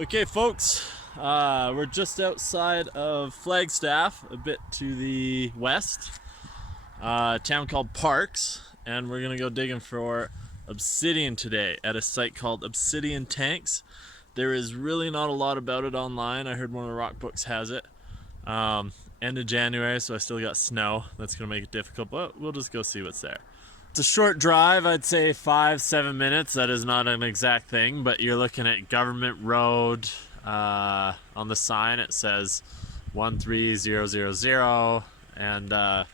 Okay, folks, we're just outside of Flagstaff, a bit to the west, a town called Parks, and we're gonna go digging for obsidian today at a site called Obsidian Tanks. There is really not a lot about it online. I heard one of the rock books has it. End of January, so I still got snow. That's gonna make it difficult, but we'll just go see what's there. It's a short drive, I'd say 5-7 minutes. That is not an exact thing, but you're looking at Government Road. On the sign it says 13000, and I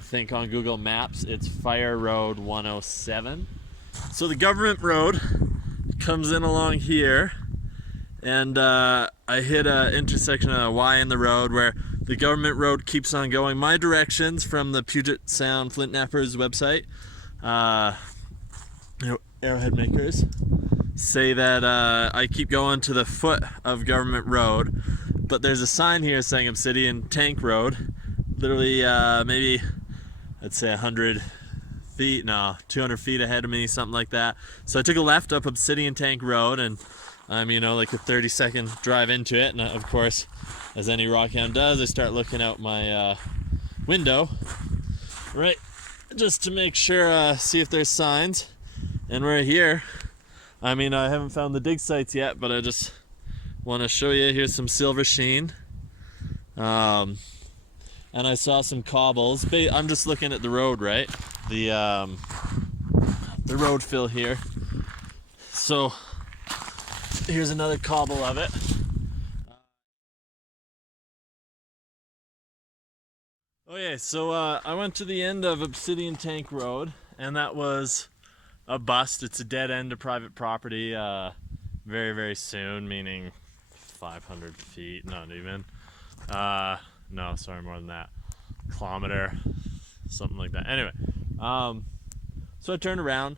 think on Google Maps it's Fire Road 107. So the Government Road comes in along here, and I hit an intersection of a Y in the road where the Government Road keeps on going my directions from the Puget Sound Flint Knappers website. Arrowhead makers say that I keep going to the foot of Government Road, but there's a sign here saying Obsidian Tank Road, literally maybe I'd say 100 feet, no, 200 feet ahead of me, something like that. So I took a left up Obsidian Tank Road, and I'm like a 30-second drive into it, and of course, as any rockhound does, I start looking out my window, right, just to make sure, see if there's signs. And right here, I haven't found the dig sites yet, but I just want to show you. Here's some silver sheen, and I saw some cobbles. I'm just looking at the road, right? The road fill here. So here's another cobble of it. Okay, so I went to the end of Obsidian Tank Road, and that was a bust. It's a dead end to private property. Very, very soon, meaning 500 feet, not even. No, sorry, more than that. Kilometer, something like that. Anyway, so I turned around.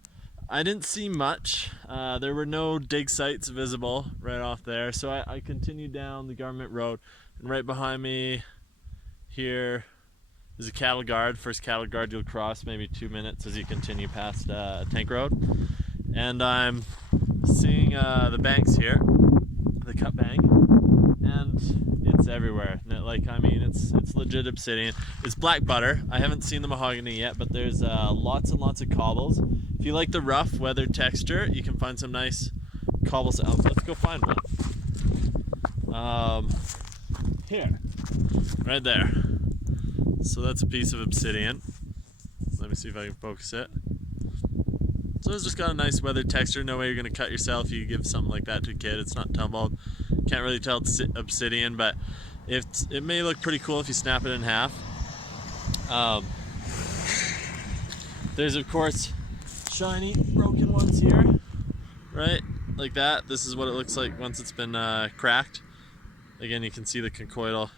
I didn't see much. There were no dig sites visible right off there, so I continued down the Government Road, and right behind me here is a cattle guard. First cattle guard you'll cross, maybe 2 minutes as you continue past Tank Road. And I'm seeing the banks here, the cut bank, and it's everywhere. It's legit obsidian. It's black butter. I haven't seen the mahogany yet, but there's lots and lots of cobbles. If you like the rough weathered texture, you can find some nice cobbles. Let's go find one. Here, right there. So that's a piece of obsidian. Let me see if I can focus it. So it's just got a nice weathered texture. No way you're gonna cut yourself. You give something like that to a kid. It's not tumbled. Can't really tell it's obsidian, but it may look pretty cool if you snap it in half. There's of course shiny broken ones here, right? Like that. This is what it looks like once it's been cracked. Again, you can see the conchoidal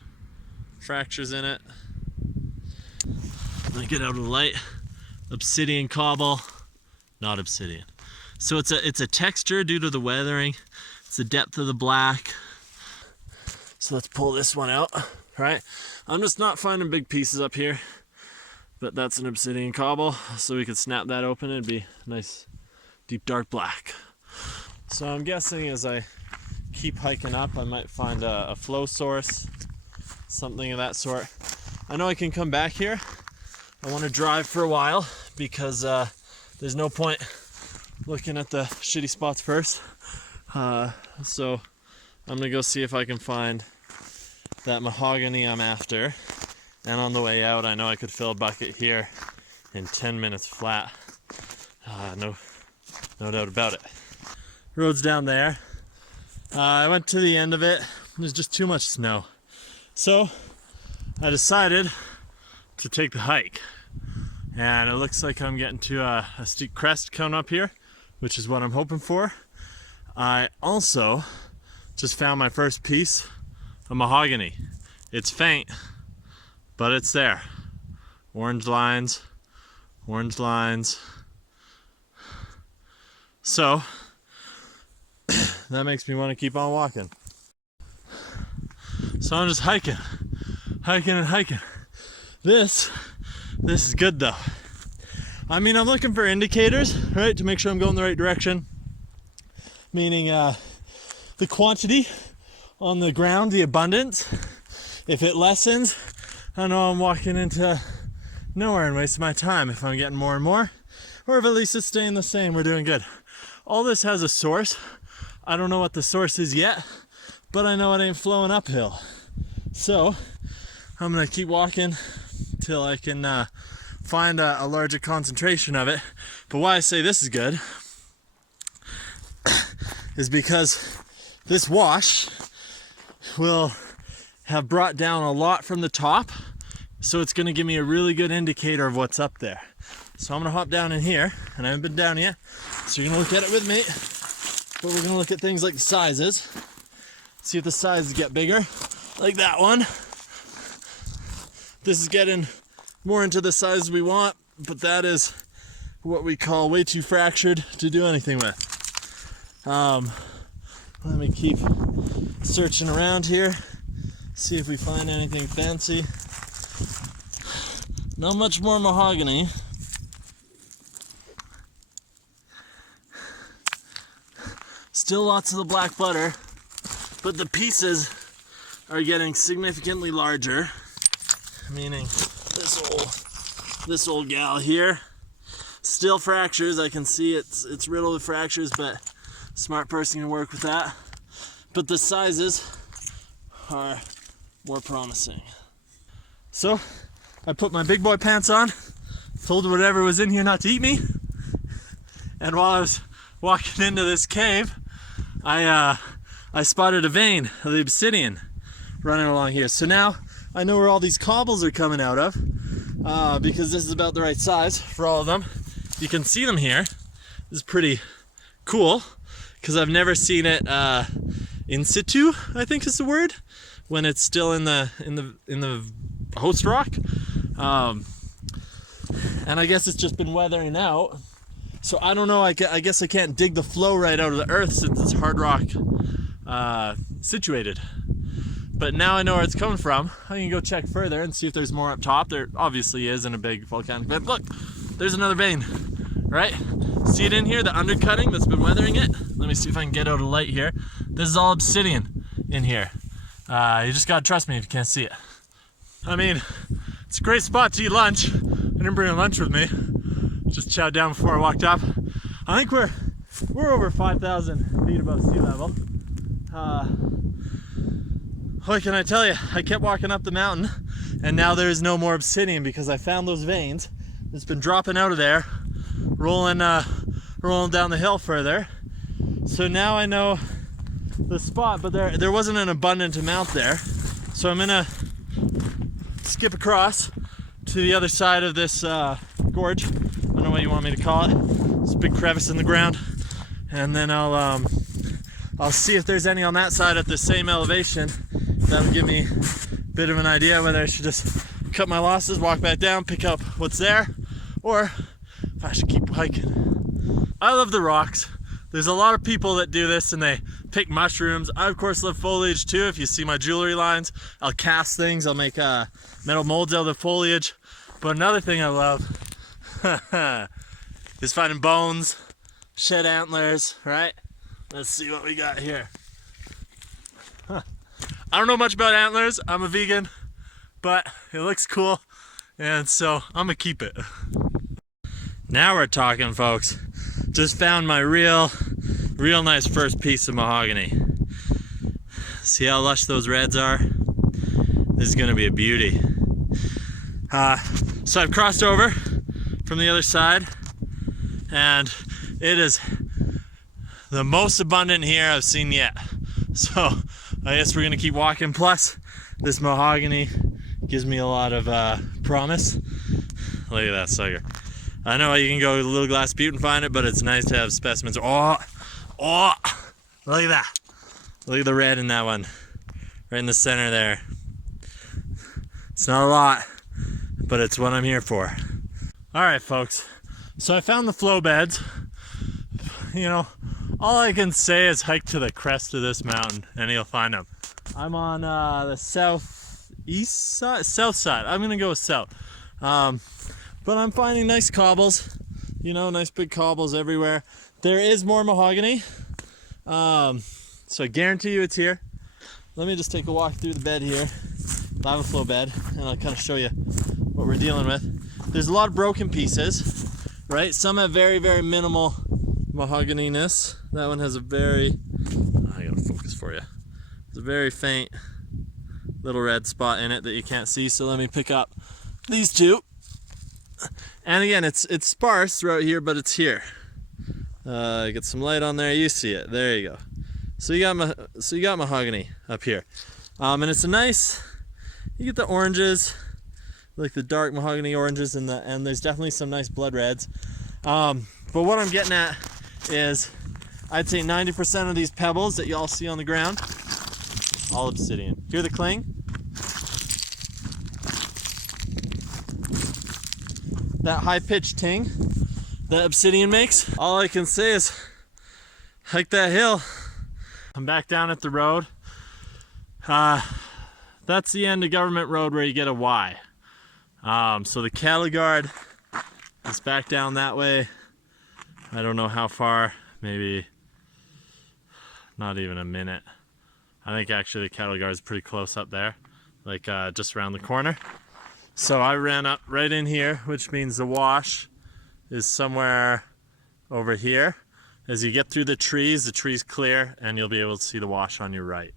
fractures in it. Let me get out of the light. Obsidian cobble, not obsidian. So it's a texture due to the weathering. It's the depth of the black. So let's pull this one out, right? I'm just not finding big pieces up here, but that's an obsidian cobble. So we could snap that open. It'd be nice, deep dark black. So I'm guessing as I keep hiking up, I might find a flow source, something of that sort. I know I can come back here. I want to drive for a while because there's no point looking at the shitty spots first. So I'm gonna go see if I can find that mahogany I'm after. And on the way out, I know I could fill a bucket here in 10 minutes flat. No doubt about it. Road's down there. I went to the end of it. There's just too much snow. So I decided to take the hike, and it looks like I'm getting to a steep crest coming up here, which is what I'm hoping for. I also just found my first piece of mahogany. It's faint, but it's there. Orange lines, orange lines. So that makes me want to keep on walking. So I'm just hiking and hiking. This is good though. I'm looking for indicators, right, to make sure I'm going the right direction. Meaning the quantity on the ground, the abundance. If it lessens, I know I'm walking into nowhere and wasting my time. If I'm getting more and more, or if at least it's staying the same, we're doing good. All this has a source. I don't know what the source is yet, but I know it ain't flowing uphill. So I'm gonna keep walking till I can find a larger concentration of it. But why I say this is good is because this wash will have brought down a lot from the top, so it's gonna give me a really good indicator of what's up there. So I'm gonna hop down in here, and I haven't been down yet, so you're gonna look at it with me, but we're gonna look at things like the sizes, see if the sizes get bigger, like that one. This is getting more into the size we want, but that is what we call way too fractured to do anything with. Let me keep searching around here, see if we find anything fancy. Not much more mahogany. Still lots of the black butter, but the pieces are getting significantly larger, meaning this old gal here. Still fractures, I can see it's riddled with fractures, but smart person can work with that. But the sizes are more promising. So I put my big boy pants on, told whatever was in here not to eat me, and while I was walking into this cave, I spotted a vein of the obsidian running along here. So now I know where all these cobbles are coming out of, because this is about the right size for all of them. You can see them here. This is pretty cool because I've never seen it in situ, I think is the word, when it's still in the host rock. And I guess it's just been weathering out. So I don't know, I guess I can't dig the flow right out of the earth since it's hard rock situated. But now I know where it's coming from. I can go check further and see if there's more up top. There obviously is in a big volcanic vent. Look, there's another vein, right? See it in here, the undercutting that's been weathering it? Let me see if I can get out of light here. This is all obsidian in here. You just gotta trust me if you can't see it. I mean, it's a great spot to eat lunch. I didn't bring a lunch with me. Just chowed down before I walked up. I think we're over 5,000 feet above sea level. What can I tell you? I kept walking up the mountain, and now there is no more obsidian because I found those veins. It's been dropping out of there, rolling down the hill further. So now I know the spot, but there wasn't an abundant amount there. So I'm gonna skip across to the other side of this gorge. I don't know what you want me to call it. It's a big crevice in the ground, and then I'll see if there's any on that side at the same elevation. That'll give me a bit of an idea whether I should just cut my losses, walk back down, pick up what's there, or if I should keep hiking. I love the rocks. There's a lot of people that do this and they pick mushrooms. I of course love foliage too. If you see my jewelry lines, I'll cast things, I'll make metal molds out of the foliage. But another thing I love is finding bones, shed antlers, right? Let's see what we got here. I don't know much about antlers, I'm a vegan, but it looks cool, and so I'm gonna keep it. Now we're talking, folks. Just found my real nice first piece of mahogany. See how lush those reds are? This is gonna be a beauty. So I've crossed over from the other side, and it is the most abundant here I've seen yet. So I guess we're gonna keep walking. Plus, this mahogany gives me a lot of promise. Look at that sucker. I know you can go to Little Glass Butte and find it, but it's nice to have specimens. Oh, look at that. Look at the red in that one, right in the center there. It's not a lot, but it's what I'm here for. All right, folks. So I found the flow beds. You know, all I can say is hike to the crest of this mountain and you'll find them. I'm on the south side. I'm gonna go south. But I'm finding nice cobbles, you know, nice big cobbles everywhere. There is more mahogany. So I guarantee you it's here. Let me just take a walk through the bed here, lava flow bed, and I'll kind of show you what we're dealing with. There's a lot of broken pieces, right? Some have very, very minimal mahogany-ness. That one has a very, I gotta focus for you. It's a very faint little red spot in it that you can't see. So let me pick up these two. And again, it's sparse throughout here, but it's here. Get some light on there. You see it. There you go. So you got mahogany up here, and it's a nice. You get the oranges, like the dark mahogany oranges, and there's definitely some nice blood reds. But what I'm getting at is, I'd say 90% of these pebbles that you all see on the ground, all obsidian. Hear the cling? That high-pitched ting that obsidian makes. All I can say is, hike that hill. I'm back down at the road. That's the end of Government Road where you get a Y. So the cattle guard is back down that way. I don't know how far, maybe not even a minute. I think actually the cattle guard is pretty close up there, like just around the corner. So I ran up right in here, which means the wash is somewhere over here. As you get through the trees clear, and you'll be able to see the wash on your right.